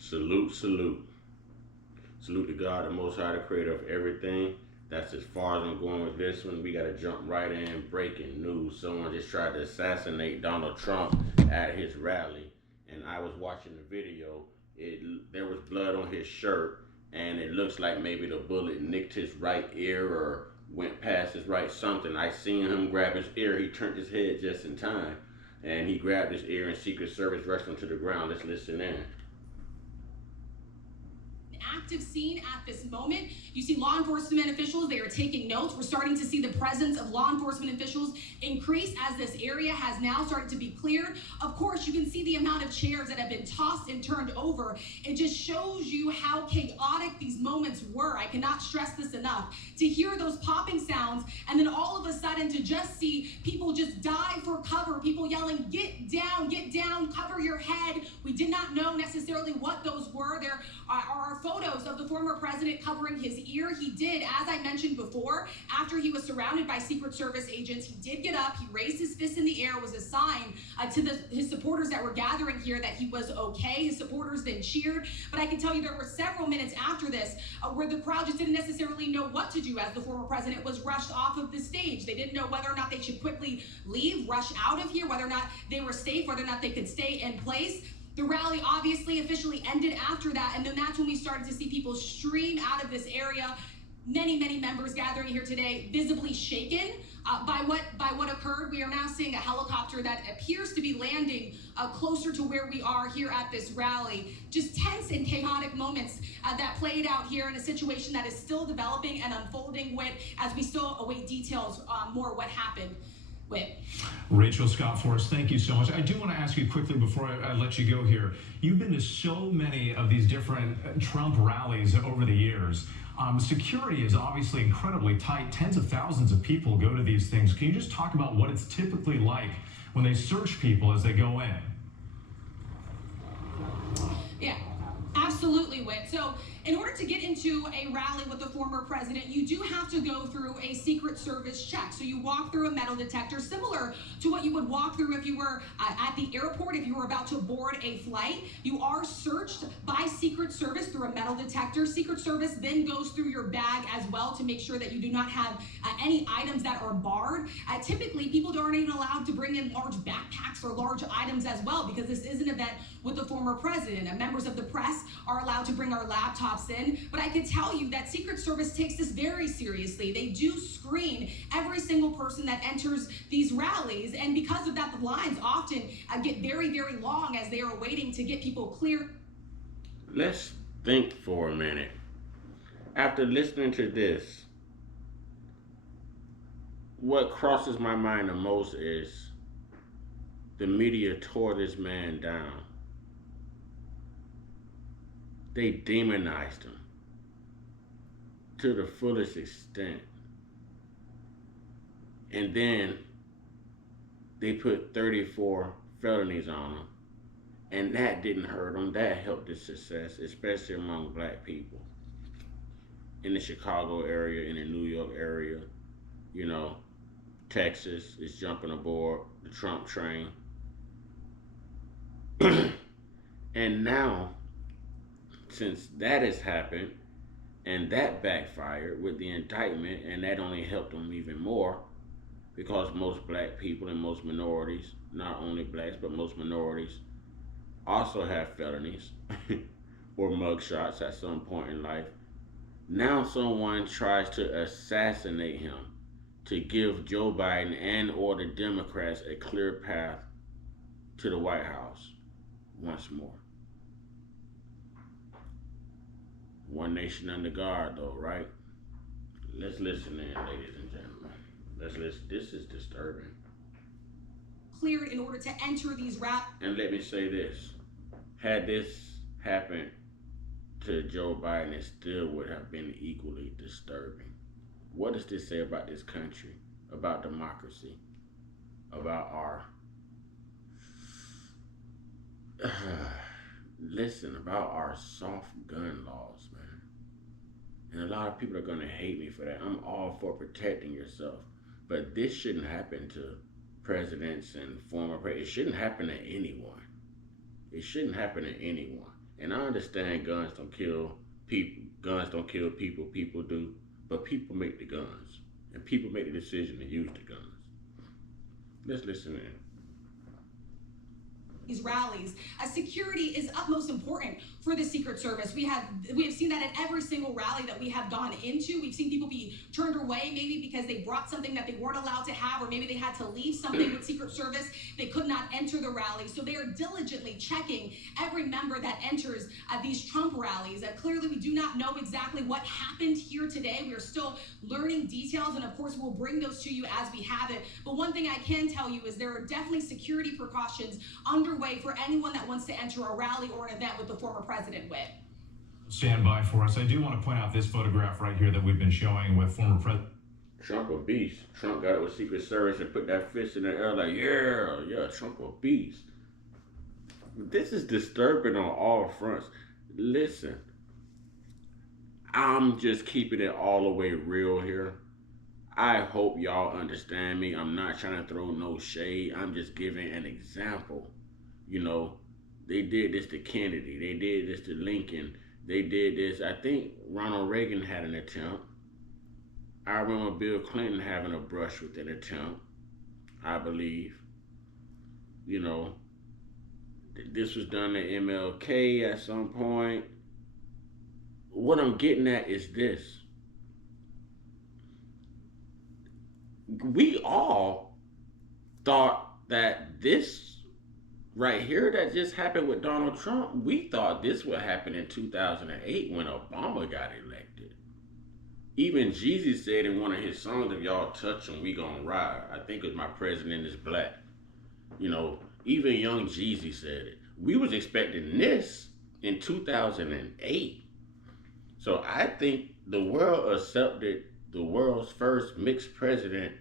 Salute, salute. Salute to God, the Most High, the creator of everything. That's as far as I'm going with this one. We got to jump right in. Breaking news. Someone just tried to assassinate Donald Trump at his rally. And I was watching the video. There was blood on his shirt. And it looks like maybe the bullet nicked his right ear or went past his right something. I seen him grab his ear. He turned his head just in time. And he grabbed his ear and Secret Service rushed him to the ground. Let's listen in. Active scene at this moment. You see law enforcement officials, they are taking notes. We're starting to see the presence of law enforcement officials increase as this area has now started to be cleared. Of course, you can see the amount of chairs that have been tossed and turned over. It just shows you how chaotic these moments were. I cannot stress this enough. To hear those popping sounds and then all of a sudden to just see people just dive for cover, people yelling, get down, cover your head. We did not know necessarily what those were. There are photos of the former president covering his ear. He did, as I mentioned before, after he was surrounded by Secret Service agents, he did get up, he raised his fist in the air, was a sign to his supporters that were gathering here that he was okay. His supporters then cheered, but I can tell you there were several minutes after this where the crowd just didn't necessarily know what to do as the former president was rushed off of the stage. They didn't know whether or not they should quickly leave, rush out of here, whether or not they were safe, whether or not they could stay in place. The rally obviously officially ended after that, and then that's when we started to see people stream out of this area. Many members gathering here today, visibly shaken by what occurred. We are now seeing a helicopter that appears to be landing closer to where we are here at this rally. Just tense and chaotic moments that played out here in a situation that is still developing and unfolding with, as we still await details more what happened. Rachel Scott Forrest, thank you so much. I do want to ask you quickly before I let you go here. You've been to so many of these different Trump rallies over the years. Security is obviously incredibly tight. Tens of thousands of people go to these things. Can you just talk about what it's typically like when they search people as they go in? Yeah, absolutely, Whit. So in order to get into a rally with the former president, you do have to go through a Secret Service check. So you walk through a metal detector, similar to what you would walk through if you were at the airport, if you were about to board a flight. You are searched by Secret Service through a metal detector. Secret Service then goes through your bag as well to make sure that you do not have any items that are barred. Typically, people aren't even allowed to bring in large backpacks or large items as well, because this is an event with the former president. And members of the press are allowed to bring our laptops in, but I can tell you that Secret Service takes this very seriously. They do screen every single person that enters these rallies, and because of that, the lines often get very long as they are waiting to get people clear. Let's think for a minute. After listening to this, what crosses my mind the most is the media tore this man down. They demonized him to the fullest extent. And then they put 34 felonies on him. And that didn't hurt him. That helped his success, especially among black people. In the Chicago area, in the New York area, you know, Texas is jumping aboard the Trump train. And now, since that has happened and that backfired with the indictment, and that only helped them even more, because most black people and most minorities, not only blacks but most minorities, also have felonies or mugshots at some point in life. Now someone tries to assassinate him to give Joe Biden and or the Democrats a clear path to the White House once more. One nation under God, though, right? Let's listen in, ladies and gentlemen. Let's listen. This is disturbing. Cleared in order to enter these And let me say this. Had this happened to Joe Biden, it still would have been equally disturbing. What does this say about this country, about democracy, about our... listen, about our soft gun laws, man. And a lot of people are going to hate me for that. I'm all for protecting yourself. But this shouldn't happen to presidents and former presidents. It shouldn't happen to anyone. It shouldn't happen to anyone. And I understand guns don't kill people, people do, but people make the guns. And people make the decision to use the guns. Let's listen in. These rallies, as security is utmost important for the Secret Service. We have seen that at every single rally that we have gone into. We've seen people be turned away, maybe because they brought something that they weren't allowed to have, or maybe they had to leave something with Secret Service. They could not enter the rally. So they are diligently checking every member that enters these Trump rallies. Clearly, we do not know exactly what happened here today. We are still learning details, and of course, we'll bring those to you as we have it. But one thing I can tell you is there are definitely security precautions underway for anyone that wants to enter a rally or an event with the former president with. Stand by for us. I do want to point out this photograph right here that we've been showing with former President Trump a beast. Trump got it with Secret Service and put that fist in the air like, yeah, Trump a beast. This is disturbing on all fronts. Listen, I'm just keeping it all the way real here. I hope y'all understand me. I'm not trying to throw no shade. I'm just giving an example. You know, they did this to Kennedy. They did this to Lincoln. They did this. I think Ronald Reagan had an attempt. I remember Bill Clinton having a brush with an attempt, I believe. You know, this was done to MLK at some point. What I'm getting at is this. We all thought that this right here that just happened with Donald Trump, we thought this would happen in 2008 when Obama got elected. Even Jeezy said in one of his songs, if y'all touch him, we gonna ride. I think it was My President is Black. You know, even young Jeezy said it. We was expecting this in 2008. So I think the world accepted the world's first mixed president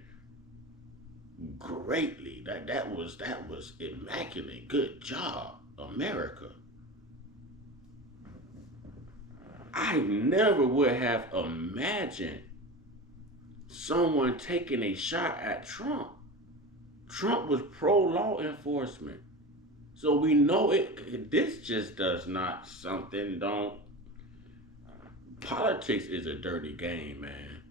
greatly. That was immaculate. Good job, America. I never would have imagined someone taking a shot at Trump. Trump was pro law enforcement. So we know this just does not something don't. Politics is a dirty game, man.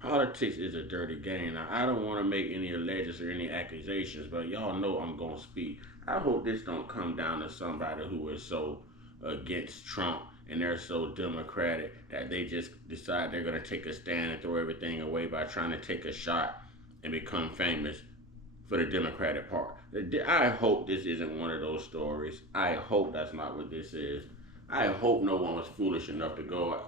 Politics is a dirty game. Now, I don't want to make any allegations or any accusations, but y'all know I'm going to speak. I hope this don't come down to somebody who is so against Trump and they're so democratic that they just decide they're going to take a stand and throw everything away by trying to take a shot and become famous for the Democratic Party. I hope this isn't one of those stories. I hope that's not what this is. I hope no one was foolish enough to go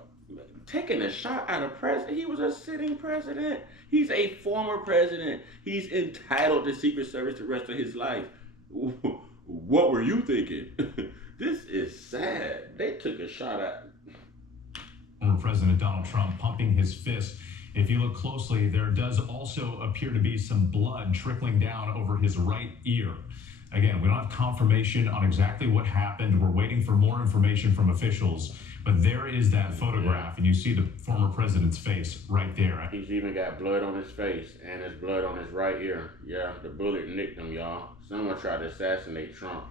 taking a shot at a president. He was a sitting president. He's a former president. He's entitled to Secret Service the rest of his life. What were you thinking? This is sad. They took a shot at former President Donald Trump pumping his fist. If you look closely, there does also appear to be some blood trickling down over his right ear. Again, we don't have confirmation on exactly what happened. We're waiting for more information from officials. But there is that photograph, and you see the former president's face right there. He's even got blood on his face, and there's blood on his right ear. Yeah, the bullet nicked him, y'all. Someone tried to assassinate Trump.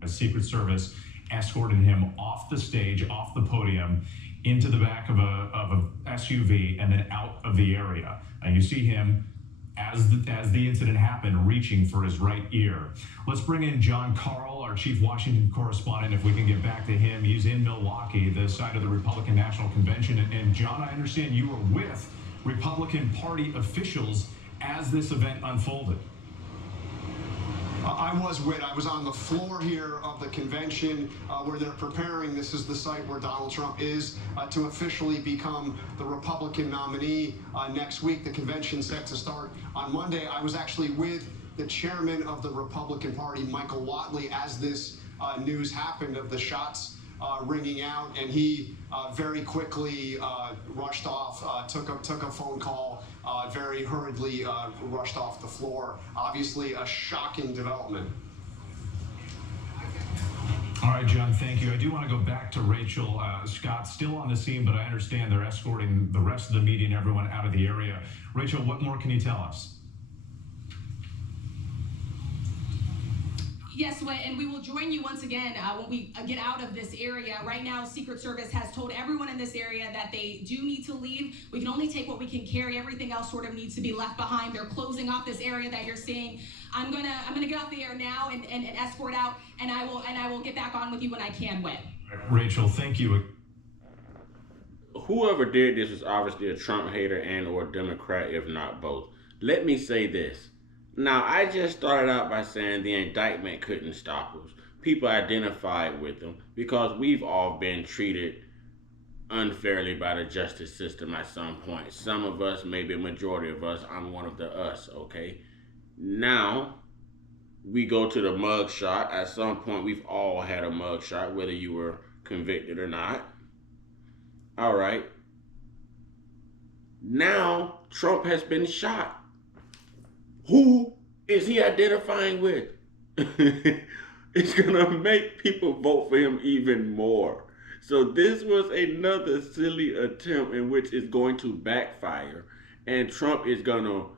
The Secret Service escorted him off the stage, off the podium, into the back of a SUV, and then out of the area. And you see him, as the incident happened, reaching for his right ear. Let's bring in John Carl, our chief Washington correspondent, if we can get back to him. He's in Milwaukee, the site of the Republican National Convention. And John, I understand you were with Republican Party officials as this event unfolded. I was on the floor here of the convention where they're preparing. This is the site where Donald Trump is to officially become the Republican nominee next week. The convention's set to start on Monday. I was actually with the chairman of the Republican Party, Michael Whatley, as this news happened of the shots ringing out, and he very quickly rushed off, took a phone call, very hurriedly rushed off the floor. Obviously a shocking development. All right, John, thank you. I do want to go back to Rachel Scott, still on the scene, but I understand they're escorting the rest of the media and everyone out of the area. Rachel, what more can you tell us? Yes, and we will join you once again when we get out of this area. Right now, Secret Service has told everyone in this area that they do need to leave. We can only take what we can carry. Everything else sort of needs to be left behind. They're closing off this area that you're seeing. I'm gonna get off the air now and escort out, and I will get back on with you when I can, Whit. Rachel, thank you. Whoever did this was obviously a Trump hater and or Democrat, if not both. Let me say this. Now, I just started out by saying the indictment couldn't stop us. People identified with them because we've all been treated unfairly by the justice system at some point. Some of us, maybe a majority of us, I'm one of the us, okay? Now, we go to the mug shot. At some point, we've all had a mug shot, whether you were convicted or not. All right. Now, Trump has been shot. Who is he identifying with? It's going to make people vote for him even more. So this was another silly attempt in which it's going to backfire. And Trump is going to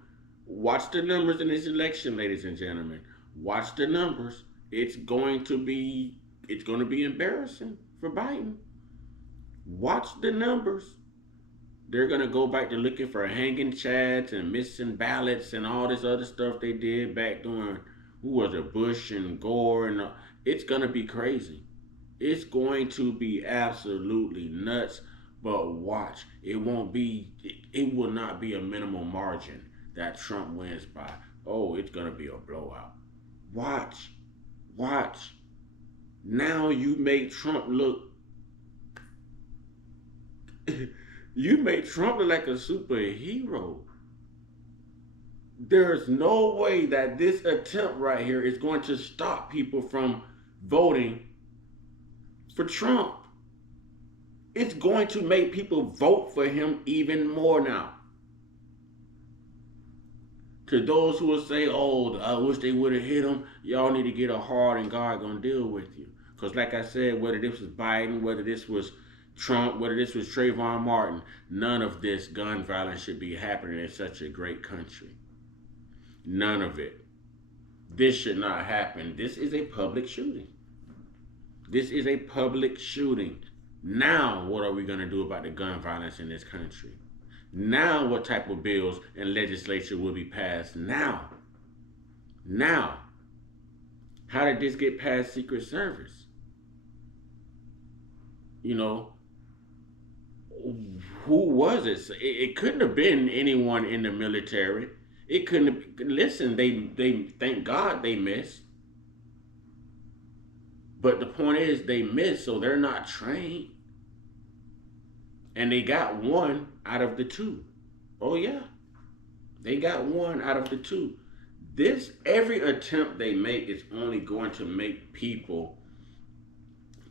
watch the numbers in this election, ladies and gentlemen. Watch the numbers. It's going to be embarrassing for Biden. Watch the numbers. They're going to go back to looking for hanging chads and missing ballots and all this other stuff they did back during, who was it, Bush and Gore. And it's going to be crazy. It's going to be absolutely nuts. But watch. It will not be a minimal margin that Trump wins by. Oh, it's going to be a blowout. Watch. Now you make Trump look like a superhero. There's no way that this attempt right here is going to stop people from voting for Trump. It's going to make people vote for him even more now. To those who will say, oh, I wish they would have hit him, y'all need to get a heart and God gonna deal with you. Because like I said, whether this was Biden, whether this was Trump, whether this was Trayvon Martin, none of this gun violence should be happening in such a great country. None of it. This should not happen. This is a public shooting. Now, what are we going to do about the gun violence in this country? Now, what type of bills and legislation will be passed now? How did this get past Secret Service? You know, who was it? It couldn't have been anyone in the military. It couldn't have, listen, they thank God they missed. But the point is they missed, so they're not trained. And they got one out of the two. Oh yeah. They got one out of the two. Every attempt they make is only going to make people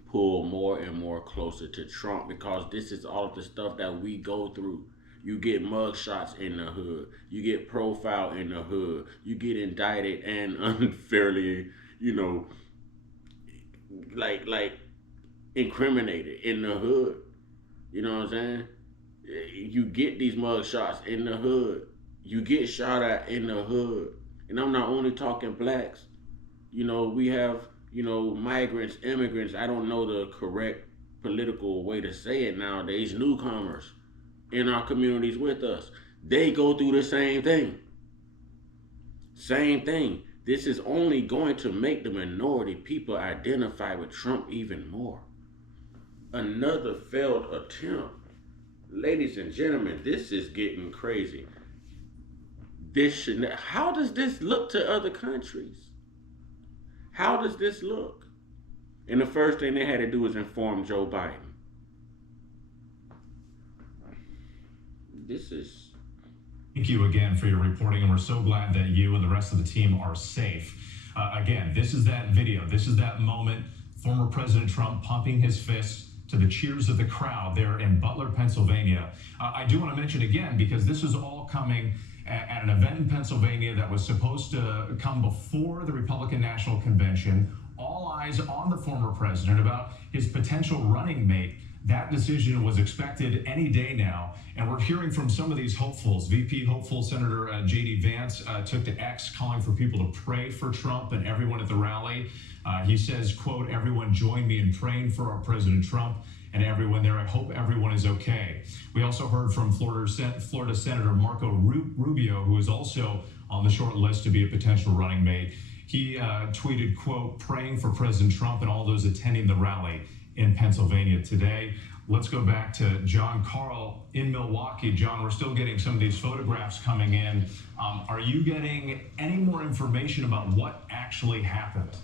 pull more and more closer to Trump, because this is all of the stuff that we go through. You get mugshots in the hood. You get profiled in the hood. You get indicted and unfairly, like incriminated in the hood. You know what I'm saying? You get these mugshots in the hood. You get shot at in the hood. And I'm not only talking blacks. We have, migrants, immigrants. I don't know the correct political way to say it nowadays. Newcomers in our communities with us. They go through the same thing. Same thing. This is only going to make the minority people identify with Trump even more. Another failed attempt. Ladies and gentlemen, this is getting crazy. How does this look to other countries? How does this look? And the first thing they had to do was inform Joe Biden. Thank you again for your reporting, and we're so glad that you and the rest of the team are safe. Again, this is that video. This is that moment. Former President Trump pumping his fist to the cheers of the crowd there in Butler, Pennsylvania. I do want to mention again, because this is all coming at an event in Pennsylvania that was supposed to come before the Republican National Convention. All eyes on the former president about his potential running mate That decision was expected any day now, and we're hearing from some of these hopefuls. VP hopeful Senator J.D. Vance took to X calling for people to pray for Trump and everyone at the rally. He says, quote, "Everyone join me in praying for our President Trump and everyone there. I hope everyone is okay." We also heard from Florida Senator Marco Rubio, who is also on the short list to be a potential running mate. He tweeted, quote, "Praying for President Trump and all those attending the rally in Pennsylvania today." Let's go back to John Carl in Milwaukee. John, we're still getting some of these photographs coming in. Are you getting any more information about what actually happened?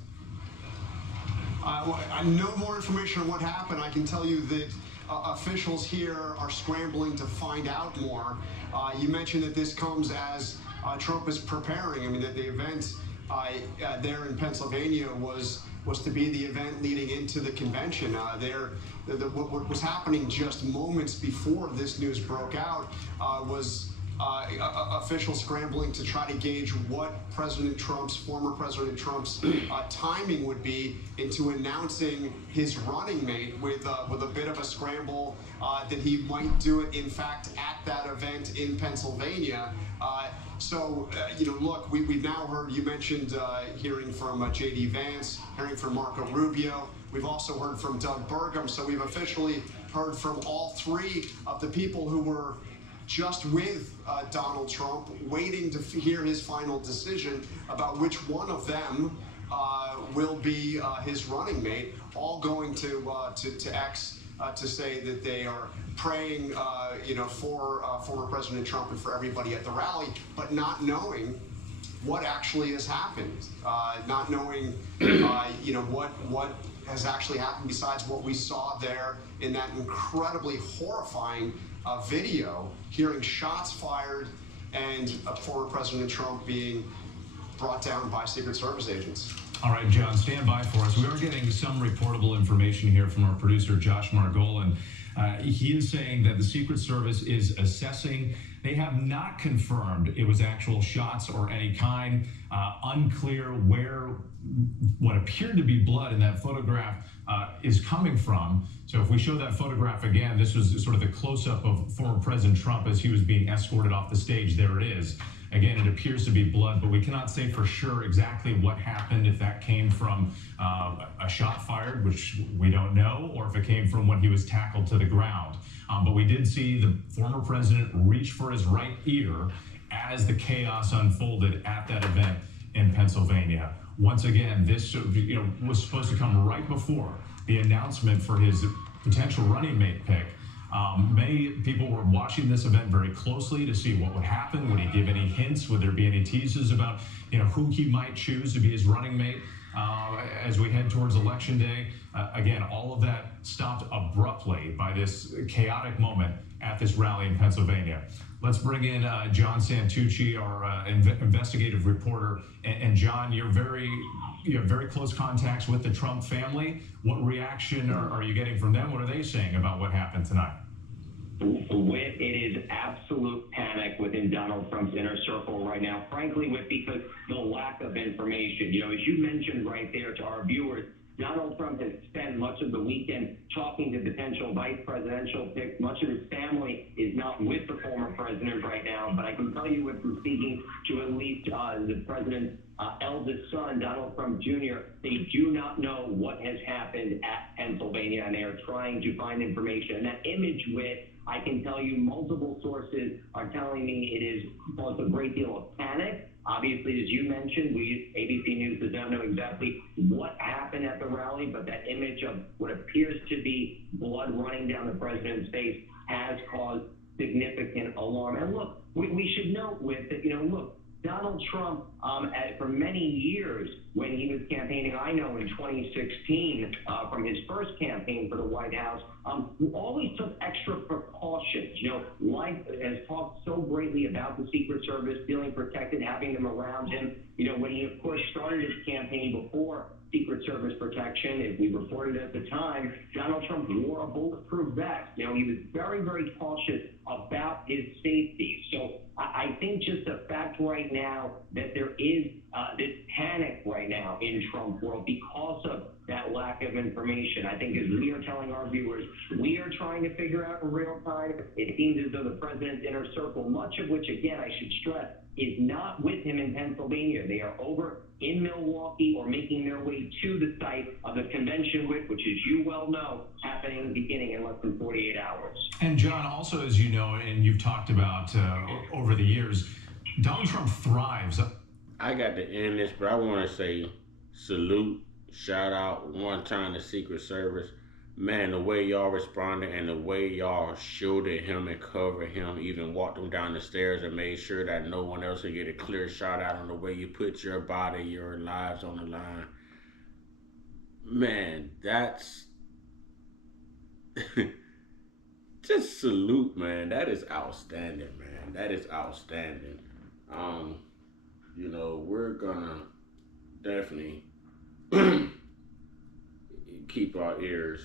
No more information on what happened. I can tell you that officials here are scrambling to find out more. You mentioned that this comes as Trump is preparing. I mean, that the event there in Pennsylvania was to be the event leading into the convention. What was happening just moments before this news broke out was officials scrambling to try to gauge what former President Trump's timing would be into announcing his running mate, with a bit of a scramble that he might do it, in fact, at that event in Pennsylvania. Look, we've now heard, you mentioned hearing from J.D. Vance, hearing from Marco Rubio. We've also heard from Doug Burgum. So we've officially heard from all three of the people who were just with Donald Trump, waiting to hear his final decision about which one of them will be his running mate, all going to X to say that they are praying, for former President Trump and for everybody at the rally, but not knowing what actually has happened, not knowing, what has actually happened besides what we saw there in that incredibly horrifying video, hearing shots fired and former President Trump being brought down by Secret Service agents. All right, John, stand by for us. We are getting some reportable information here from our producer, Josh Margolin. He is saying that the Secret Service is assessing. They have not confirmed it was actual shots or any kind. Unclear where what appeared to be blood in that photograph is coming from. So if we show that photograph again, this was sort of the close-up of former President Trump as he was being escorted off the stage. There it is. Again, it appears to be blood, but we cannot say for sure exactly what happened, if that came from a shot fired, which we don't know, or if it came from when he was tackled to the ground. But we did see the former president reach for his right ear as the chaos unfolded at that event in Pennsylvania. Once again, this was supposed to come right before the announcement for his potential running mate pick. Many people were watching this event very closely to see what would happen. Would he give any hints? Would there be any teases about who he might choose to be his running mate as we head towards Election Day? Again, all of that stopped abruptly by this chaotic moment at this rally in Pennsylvania. Let's bring in John Santucci, our investigative reporter. And John, you have very close contacts with the Trump family. What reaction are you getting from them? What are they saying about what happened tonight? Whit, it is absolute panic within Donald Trump's inner circle right now, frankly, Whit, because the lack of information. As you mentioned right there to our viewers, Donald Trump has spent much of the weekend talking to potential vice presidential picks. Much of his family is not with the former president right now, but I can tell you, from speaking to at least the president's eldest son, Donald Trump Jr., they do not know what has happened at Pennsylvania, and they are trying to find information. And that image, Whit, I can tell you multiple sources are telling me it has caused a great deal of panic. Obviously, as you mentioned, ABC News does not know exactly what happened at the rally, but that image of what appears to be blood running down the president's face has caused significant alarm. And look, we should note with that, Donald Trump, for many years when he was campaigning, I know in 2016, from his first campaign for the White House, always took extra precautions. Life has talked so greatly about the Secret Service, feeling protected, having them around him. when he, of course, started his campaign before Secret Service protection, as we reported at the time, Donald Trump wore a bulletproof vest. He was very, very cautious about his safety. So I think just the fact right now that there is this panic right now in Trump world because of that lack of information. I think as we are telling our viewers, we are trying to figure out in real time. It seems as though the president's inner circle, much of which, again, I should stress, is not with him in Pennsylvania. They are over in Milwaukee or making their way to the site of the convention, which, as you well know, happening beginning in less than 48 hours. And John, also, as you know, and you've talked about over the years, Donald Trump thrives. I got to end this, but I want to say salute, shout out one time to Secret Service. Man, the way y'all responded and the way y'all shielded him and covered him, even walked him down the stairs and made sure that no one else could get a clear shot out on the way you put your body, your lives on the line. Man, that's just salute, man. That is outstanding, man. That is outstanding. We're gonna definitely keep our ears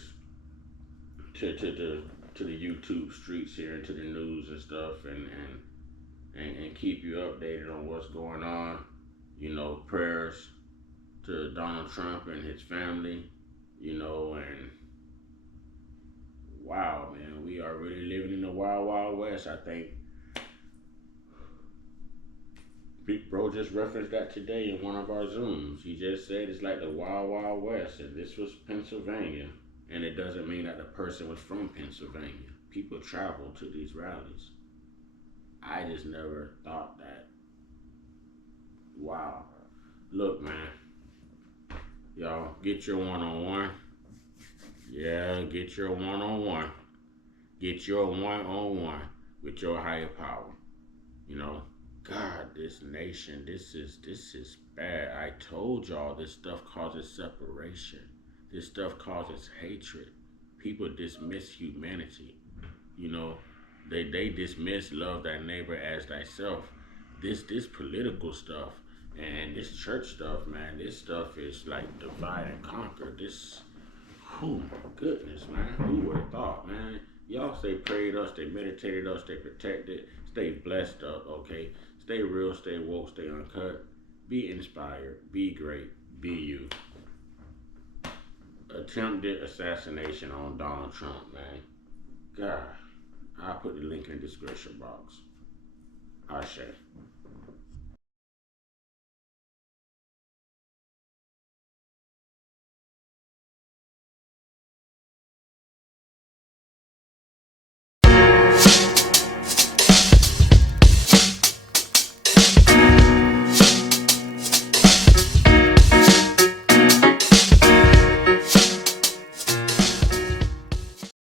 to the YouTube streets here and to the news and stuff, and keep you updated on what's going on. Prayers to Donald Trump and his family. And wow, man, we are really living in the wild, wild west. I think Big Bro just referenced that today in one of our Zooms. He just said it's like the wild, wild west, and this was Pennsylvania. And it doesn't mean that the person was from Pennsylvania. People travel to these rallies. I just never thought that. Wow. Look, man. Y'all, get your one-on-one. Yeah, get your one-on-one. Get your one-on-one with your higher power. God, this nation, this is bad. I told y'all this stuff causes separation. This stuff causes hatred. People dismiss humanity. They dismiss love thy neighbor as thyself. This political stuff and this church stuff, man, this stuff is like divide and conquer. Oh my goodness, man. Who would have thought, man? Y'all stay prayed up, stay meditated up, stay protected, stay blessed up, okay? Stay real, stay woke, stay uncut. Be inspired, be great, be you. Attempted assassination on Donald Trump, man. God, I'll put the link in the description box. Ashe.